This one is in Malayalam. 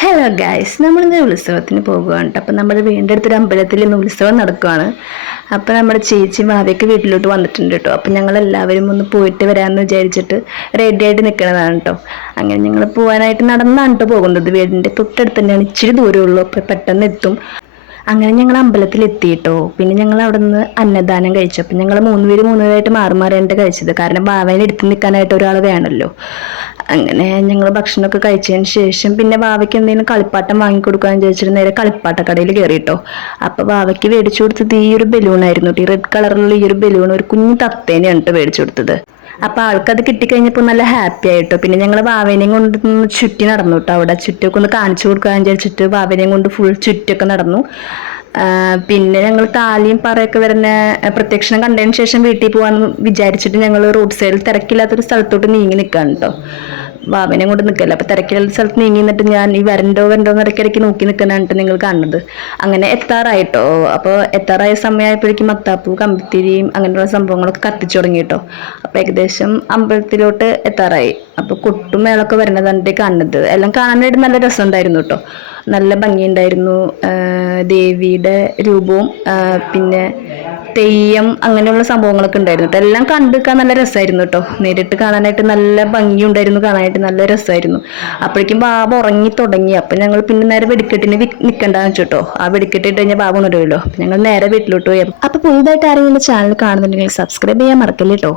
ഹലോ ഗൈസ്, നമ്മളിന്ന് ഉത്സവത്തിന് പോകുകയാണ്. അപ്പം നമ്മുടെ വീടിൻ്റെ അടുത്തൊരു അമ്പലത്തിൽ ഇന്ന് ഉത്സവം നടക്കുകയാണ്. അപ്പം നമ്മുടെ ചേച്ചി ഭാവിയൊക്കെ വീട്ടിലോട്ട് വന്നിട്ടുണ്ട് കേട്ടോ. അപ്പം ഞങ്ങൾ എല്ലാവരും ഒന്ന് പോയിട്ട് വരാമെന്ന് വിചാരിച്ചിട്ട് റെഡി ആയിട്ട് നിൽക്കുന്നതാണ് കേട്ടോ. അങ്ങനെ ഞങ്ങൾ പോകാനായിട്ട് നടന്നാണ് കേട്ടോ പോകുന്നത്. വീടിൻ്റെ തൊട്ടടുത്ത് തന്നെയാണ്, ഇച്ചിരി ദൂരമുള്ളൂ. അപ്പോൾ പെട്ടെന്ന് എത്തും. അങ്ങനെ ഞങ്ങൾ അമ്പലത്തിൽ എത്തിയിട്ടോ. പിന്നെ ഞങ്ങൾ അവിടെ നിന്ന് അന്നദാനം കഴിച്ചു. അപ്പം ഞങ്ങൾ മൂന്നുപേരായിട്ട് മാറി മാറിയാണ് കഴിച്ചത്. കാരണം ഭാവേനെ എടുത്ത് നിൽക്കാനായിട്ട് ഒരാൾ വേണമല്ലോ. അങ്ങനെ ഞങ്ങൾ ഭക്ഷണമൊക്കെ കഴിച്ചതിന് ശേഷം പിന്നെ വാവയ്ക്ക് എന്തെങ്കിലും കളിപ്പാട്ടം വാങ്ങിക്കൊടുക്കാന്ന് ചോദിച്ചിട്ട് നേരെ കളിപ്പാട്ട കടയിൽ കയറിയിട്ടോ. അപ്പോൾ വാവയ്ക്ക് മേടിച്ചു കൊടുത്തത് ഈ ഒരു ബലൂണായിരുന്നു. ഈ റെഡ് കളറിലുള്ള ഈ ഒരു ബലൂൺ ഒരു കുഞ്ഞു തത്തേനെയാണ് കേട്ടോ മേടിച്ചു കൊടുത്തത്. അപ്പോൾ ആൾക്കത് കിട്ടിക്കഴിഞ്ഞപ്പോൾ നല്ല ഹാപ്പി ആയിട്ടോ. പിന്നെ ഞങ്ങൾ വാവേനെയും കൊണ്ട് ചുറ്റി നടന്നു കേട്ടോ. അവിടെ ചുറ്റൊക്കെ ഒന്ന് കാണിച്ചു കൊടുക്കാന്ന് വിചാരിച്ചിട്ട് വാവേനെയും കൊണ്ട് ഫുൾ ചുറ്റൊക്കെ നടന്നു. പിന്നെ ഞങ്ങൾ താലിയും പറയൊക്കെ വരുന്ന പ്രത്യക്ഷണം കണ്ടതിന് ശേഷം വീട്ടിൽ പോകാമെന്ന് വിചാരിച്ചിട്ട് ഞങ്ങൾ റോഡ് സൈഡിൽ തിരക്കില്ലാത്തൊരു സ്ഥലത്തോട്ട് നീങ്ങി നിൽക്കുകയാണ് കേട്ടോ. വാവനെ കൊണ്ട് നിൽക്കല്ല. അപ്പോൾ തിരക്കില്ലാത്ത സ്ഥലത്ത് നീങ്ങി നിന്നിട്ട് ഞാൻ ഈ വരണ്ടോ ഇടയ്ക്കിടയ്ക്ക് നോക്കി നിൽക്കാനായിട്ട് നിങ്ങൾ കാണുന്നത്. അങ്ങനെ എത്താറായിട്ടോ. അപ്പോൾ എത്താറായ സമയമായപ്പോഴേക്കും മത്താപ്പൂ കമ്പിത്തിരിയും അങ്ങനെയുള്ള സംഭവങ്ങളൊക്കെ കത്തിച്ചു തുടങ്ങി കേട്ടോ. അപ്പോൾ ഏകദേശം അമ്പലത്തിലോട്ട് എത്താറായി. അപ്പോൾ കൊട്ടും മേളൊക്കെ വരുന്നതാണ് കാണുന്നത്. എല്ലാം കാണാനായിട്ട് നല്ല രസമുണ്ടായിരുന്നു കേട്ടോ. നല്ല ഭംഗിയുണ്ടായിരുന്നു. ദേവിയുടെ രൂപവും പിന്നെ തെയ്യം അങ്ങനെയുള്ള സംഭവങ്ങളൊക്കെ ഉണ്ടായിരുന്നു. എല്ലാം കണ്ടുനിൽക്കാൻ നല്ല രസമായിരുന്നു കേട്ടോ. നേരിട്ട് കാണാനായിട്ട് നല്ല ഭംഗിയുണ്ടായിരുന്നു, കാണാനായിട്ട് നല്ല രസമായിരുന്നു. അപ്പോഴേക്കും ബാബ ഉറങ്ങി തുടങ്ങി. അപ്പം ഞങ്ങൾ പിന്നെ നേരെ വെടിക്കെട്ടിന് നിൽക്കണ്ടെന്ന് വെച്ചിട്ടോ. ആ വെടിക്കെട്ടിട്ട് കഴിഞ്ഞാൽ ബാബ ഉണരുമല്ലോ. ഞങ്ങൾ നേരെ വീട്ടിലോട്ട് പോയി. അപ്പോൾ പുതുതായിട്ട് ആരെങ്കിലും ചാനൽ കാണുന്നുണ്ടെങ്കിൽ സബ്സ്ക്രൈബ് ചെയ്യാൻ മറക്കല്ലേ കേട്ടോ.